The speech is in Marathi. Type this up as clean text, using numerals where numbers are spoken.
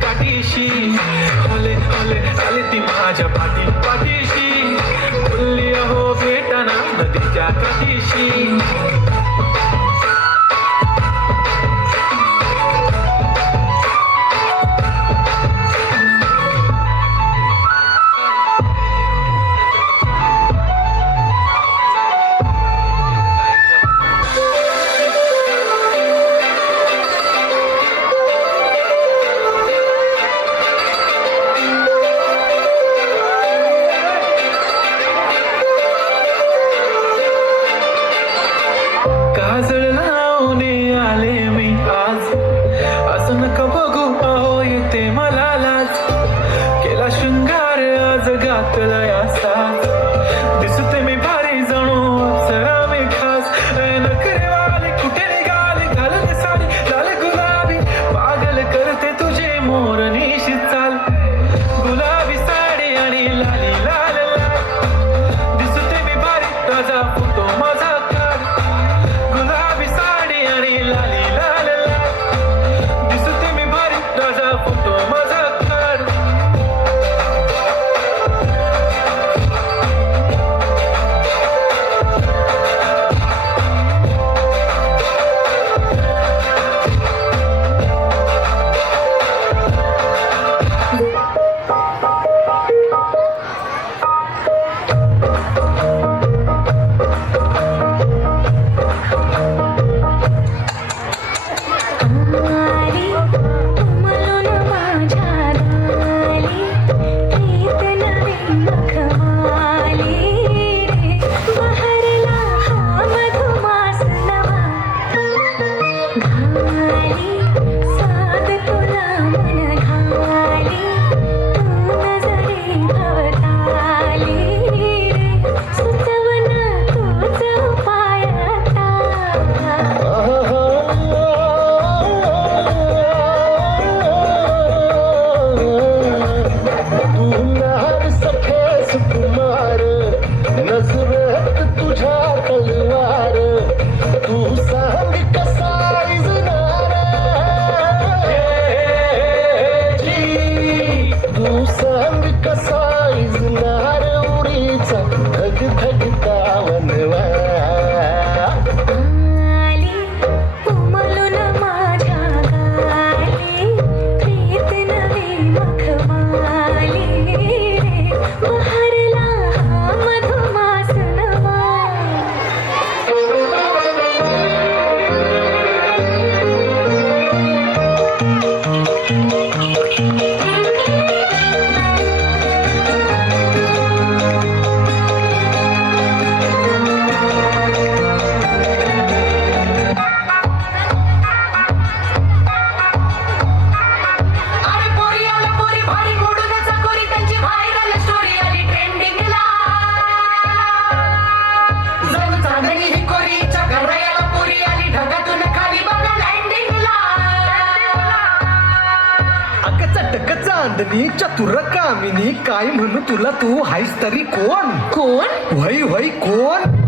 काठीशी ओले ओले आली ती माझ्या पाठीशी बोलली अहो भेटाना नदीच्या काठीशी काजळ लावणे आले मी आज असं नका बघू अहो येते मला लाज केला शृंगार आज घातलाय असाच दिसते मी भारी जणू अप्सरा मी खास नखरे वाले कुठे निघाले घालते साडी लाल गुलाबी पागल करते तुझे मोरनीशी चाल गुलाबी साडी आणि लाली लाल लाल दिसते मी भारी ताजा फोटो माझा चांदणी चतुर कामिनी काय म्हणू तुला तू हायस तरी कोण कोण वय वय कोण